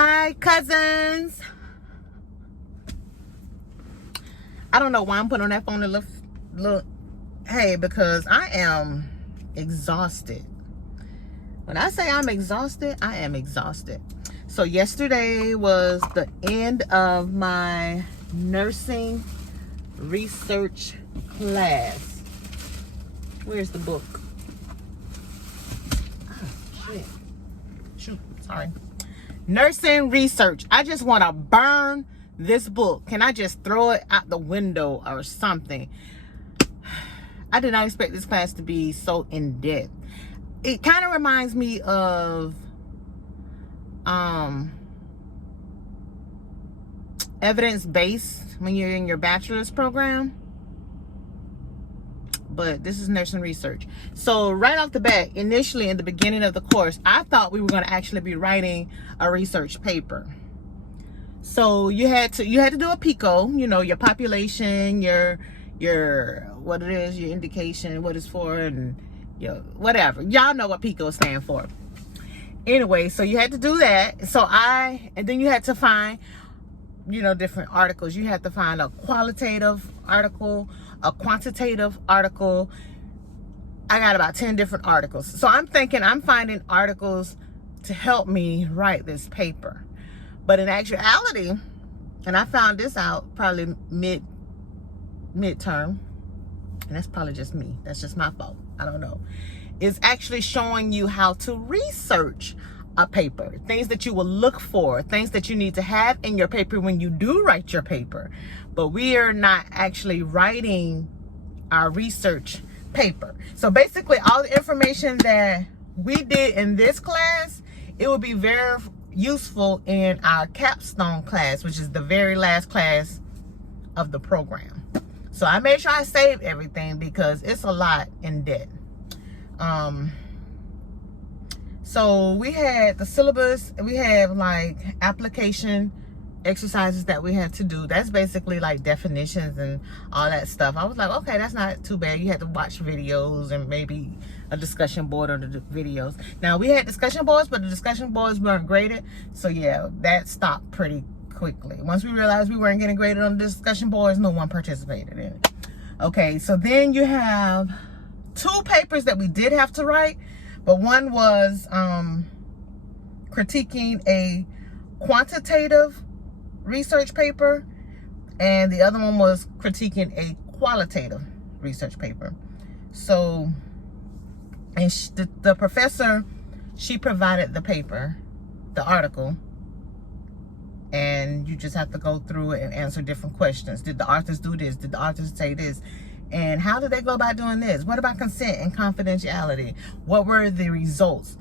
Hi, cousins. I don't know why I'm putting on that phone to look. Hey, because I am exhausted. When I say I'm exhausted, I am exhausted. So yesterday was the end of my nursing research class. Where's the book? Oh, shit. Shoot, sorry. Nursing research. I just want to burn this book. Can I just throw it out the window or something? I did not expect this class to be so in-depth. It kind of reminds me of evidence-based when you're in your bachelor's program. But this is nursing research. So right off the bat, initially in the beginning of the course, I thought we were going to actually be writing a research paper. So you had to do a PICO, you know, your population, your what it is, your indication, what it's for, and your whatever. Y'all know what PICO stands for. Anyway, so you had to do that. And then you had to find, you know, different articles. You had to find a qualitative article, a quantitative article. I got about 10 different articles. So I'm thinking I'm finding articles to help me write this paper. But in actuality, and I found this out probably midterm, and that's probably just me. That's just my fault. I don't know. It's actually showing you how to research a paper, things that you will look for, things that you need to have in your paper when you do write your paper. But we are not actually writing our research paper. So basically all the information that we did in this class, it will be very useful in our capstone class, which is the very last class of the program. So I made sure I saved everything because it's a lot in depth. So we had the syllabus, we have like application exercises that we had to do. That's basically like definitions and all that stuff. I was like, okay, that's not too bad. You had to watch videos and maybe a discussion board on the videos. Now we had discussion boards, but the discussion boards weren't graded. So yeah, that stopped pretty quickly. Once we realized we weren't getting graded on the discussion boards, no one participated in it. Okay, so then you have 2 papers that we did have to write. But one was critiquing a quantitative research paper, and the other one was critiquing a qualitative research paper. So, and the professor, she provided the paper, the article, and you just have to go through it and answer different questions. Did the authors do this? Did the authors say this? And how did they go about doing this? What about consent and confidentiality? What were the results?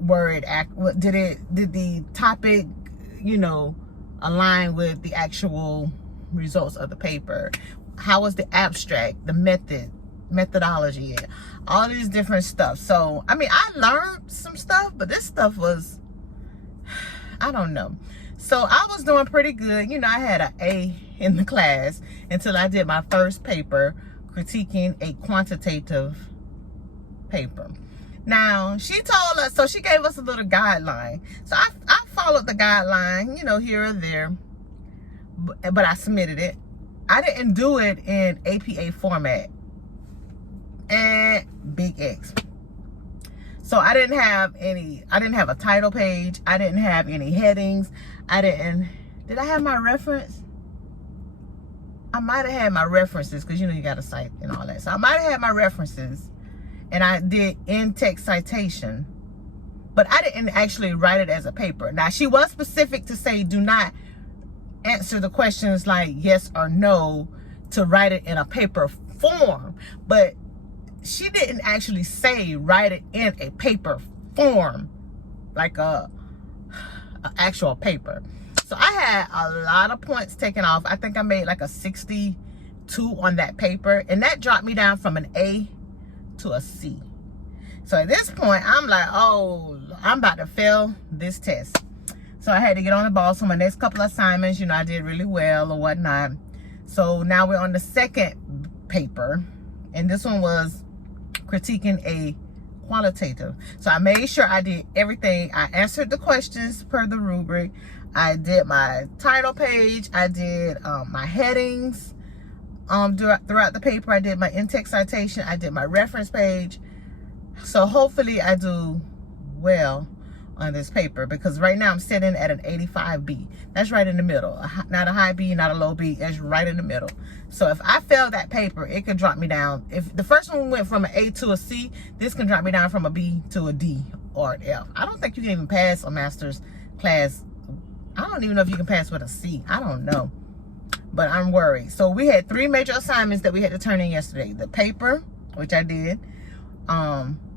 Did the topic, you know, align with the actual results of the paper? How was the abstract, the methodology, all these different stuff? So, I mean, I learned some stuff, but this stuff was, I don't know. So I was doing pretty good. You know, I had an A in the class until I did my first paper, critiquing a quantitative paper. Now, she told us, so she gave us a little guideline. So I followed the guideline, you know, here or there, but I submitted it. I didn't do it in APA format and big X. So I didn't have a title page. I didn't have any headings. Did I have my reference? I might have had my references because, you know, you got to cite and all that. So I might have had my references, and I did in-text citation, but I didn't actually write it as a paper. Now, she was specific to say, do not answer the questions like yes or no, to write it in a paper form. But she didn't actually say write it in a paper form, like a actual paper. So I had a lot of points taken off. I think I made like a 62 on that paper, and that dropped me down from an A to a C. So at this point, I'm like, oh, I'm about to fail this test. So I had to get on the ball. So my next couple of assignments, you know, I did really well or whatnot. So now we're on the second paper, and this one was critiquing a qualitative. So I made sure I did everything. I answered the questions per the rubric. I did my title page. I did my headings throughout the paper. I did my in-text citation. I did my reference page. So hopefully I do well on this paper, because right now I'm sitting at an 85B. That's right in the middle. Not a high B, not a low B. It's right in the middle. So if I fail that paper, it could drop me down. If the first one went from an A to a C, this can drop me down from a B to a D or an F. I don't think you can even pass a master's class. I don't even know if you can pass with a C. I don't know. But I'm worried. So we had 3 major assignments that we had to turn in yesterday. The paper, which I did.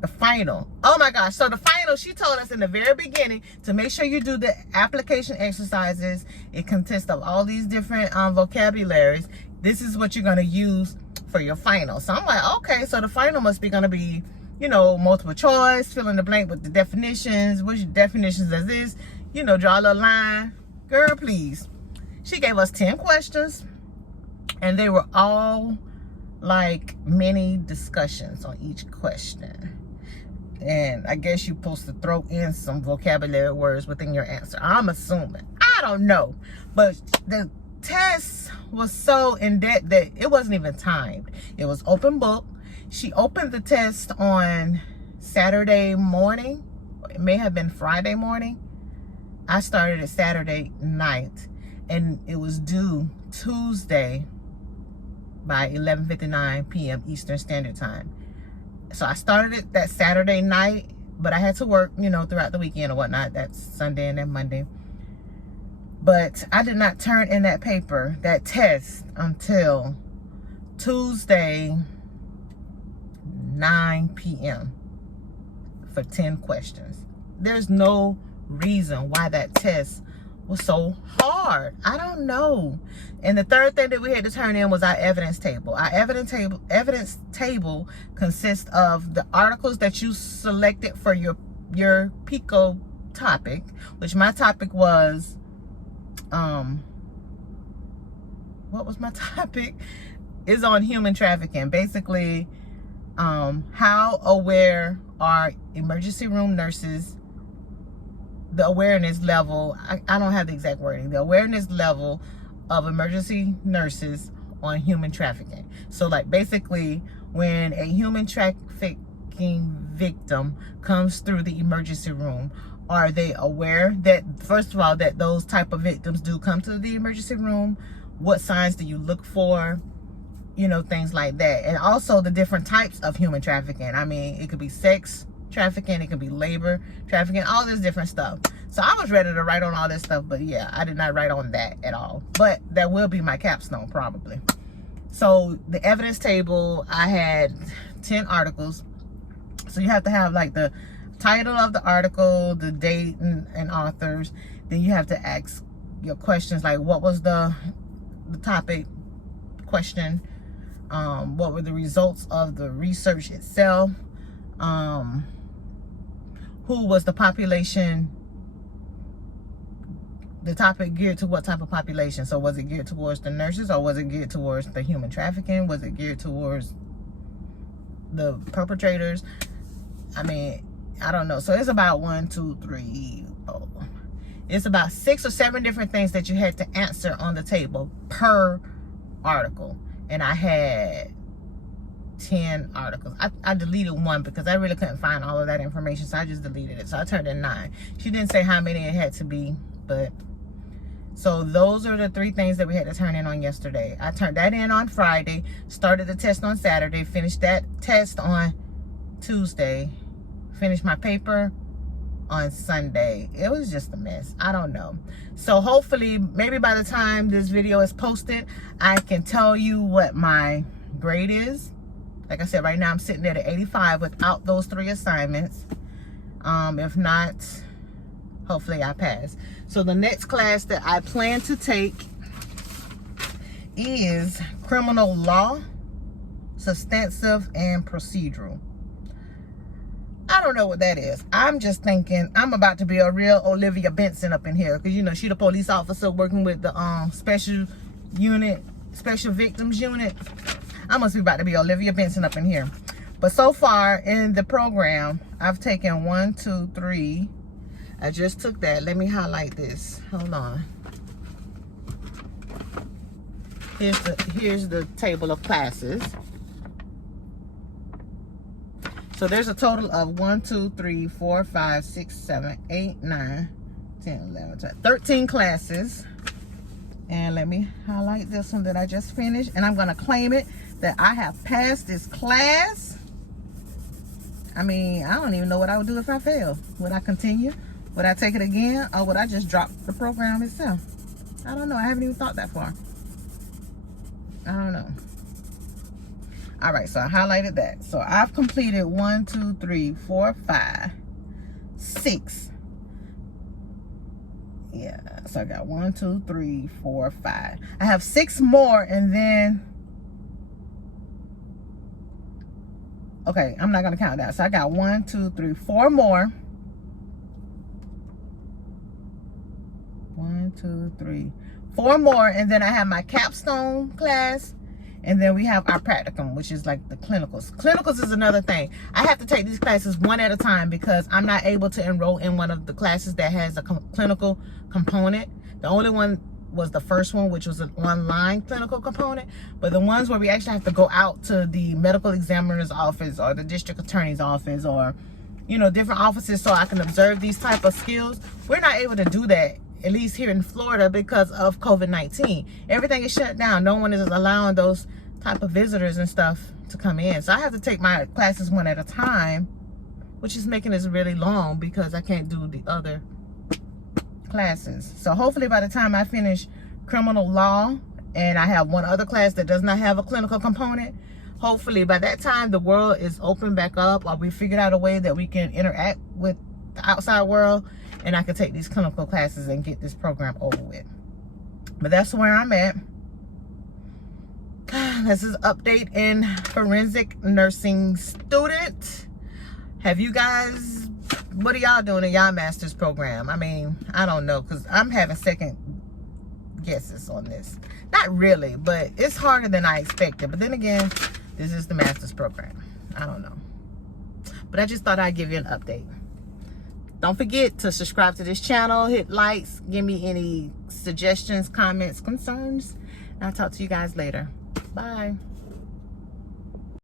The final. Oh my gosh. So the final, she told us in the very beginning to make sure you do the application exercises. It consists of all these different vocabularies. This is what you're going to use for your final. So I'm like, okay, so the final must be going to be, you know, multiple choice, fill in the blank with the definitions. Which definitions is this? You know, draw a little line. Girl, please. She gave us 10 questions, and they were all like mini discussions on each question. And I guess you're supposed to throw in some vocabulary words within your answer. I'm assuming. I don't know. But the test was so in depth that it wasn't even timed. It was open book. She opened the test on Saturday morning. It may have been Friday morning. I started it Saturday night. And it was due Tuesday by 11:59 p.m. Eastern Standard Time. So I started it that Saturday night, but I had to work, you know, throughout the weekend or whatnot. That's Sunday and then Monday. But I did not turn in that paper, that test, until Tuesday, 9 p.m. for 10 questions. There's no reason why that test was so hard. I don't know. And the third thing that we had to turn in was our evidence table. Our evidence table consists of the articles that you selected for your PICO topic, which my topic was, what was my topic? Is on human trafficking. Basically, how aware are emergency room nurses, the awareness level, I don't have the exact wording, the awareness level of emergency nurses on human trafficking. So like basically when a human trafficking victim comes through the emergency room, are they aware that, first of all, that those type of victims do come to the emergency room? What signs do you look for? You know, things like that. And also the different types of human trafficking. I mean, it could be sex trafficking, it could be labor trafficking, all this different stuff. So I was ready to write on all this stuff, but yeah, I did not write on that at all. But that will be my capstone probably. So the evidence table, I had 10 articles. So you have to have like the title of the article, the date and authors. Then you have to ask your questions like, what was the topic question? What were the results of the research itself? Who was the population, the topic geared to what type of population? So was it geared towards the nurses, or was it geared towards the human trafficking? Was it geared towards the perpetrators? I mean, I don't know. So it's about it's about 6 or 7 different things that you had to answer on the table per article. And I had 10 articles. I deleted one because I really couldn't find all of that information, so I just deleted it. So I turned in 9. She didn't say how many it had to be, but so those are the 3 things that we had to turn in on yesterday. I turned that in on Friday, started the test on Saturday, finished that test on Tuesday, finished my paper on Sunday. It was just a mess. I don't know. So hopefully, maybe by the time this video is posted, I can tell you what my grade is. Like I said, right now I'm sitting at an 85 without those 3 assignments. If not, hopefully I pass. So the next class that I plan to take is criminal law, substantive, and procedural. I don't know what that is. I'm just thinking I'm about to be a real Olivia Benson up in here, because you know she the police officer working with the special victims unit. I must be about to be Olivia Benson up in here. But so far in the program, I've taken 1, 2, 3. I just took that. Let me highlight this. Hold on. Here's the table of classes. So there's a total of 1, 2, 3, 4, 5, 6, 7, 8, 9, 10, 11, 12, 13 classes. And let me highlight this one that I just finished. And I'm going to claim it that I have passed this class. I mean, I don't even know what I would do if I failed. Would I continue? Would I take it again? Or would I just drop the program itself? I don't know. I haven't even thought that far. I don't know. All right, so I highlighted that. So I've completed 1, 2, 3, 4, 5, 6. Yeah, so I got 1, 2, 3, 4, 5. I have 6 more, and then, okay, I'm not gonna count that. So I got 1, 2, 3, 4 more. 1, 2, 3, 4 more, and then I have my capstone class. And then we have our practicum, which is like the clinicals. Clinicals is another thing. I have to take these classes one at a time because I'm not able to enroll in one of the classes that has a clinical component. The only one was the first one, which was an online clinical component. But the ones where we actually have to go out to the medical examiner's office or the district attorney's office or, you know, different offices so I can observe these type of skills, we're not able to do that, at least here in Florida, because of COVID-19. Everything is shut down. No one is allowing those type of visitors and stuff to come in. So I have to take my classes one at a time, which is making this really long because I can't do the other classes. So hopefully by the time I finish criminal law and I have one other class that does not have a clinical component, hopefully by that time the world is open back up, or we figured out a way that we can interact with the outside world, and I can take these clinical classes and get this program over with. But that's where I'm at. This is update in forensic nursing student. Have you guys, what are y'all doing in y'all master's program? I mean, I don't know, because I'm having second guesses on this. Not really, but it's harder than I expected. But then again, this is the master's program. I don't know. But I just thought I'd give you an update. Don't forget to subscribe to this channel, hit likes, give me any suggestions, comments, concerns. And I'll talk to you guys later. Bye.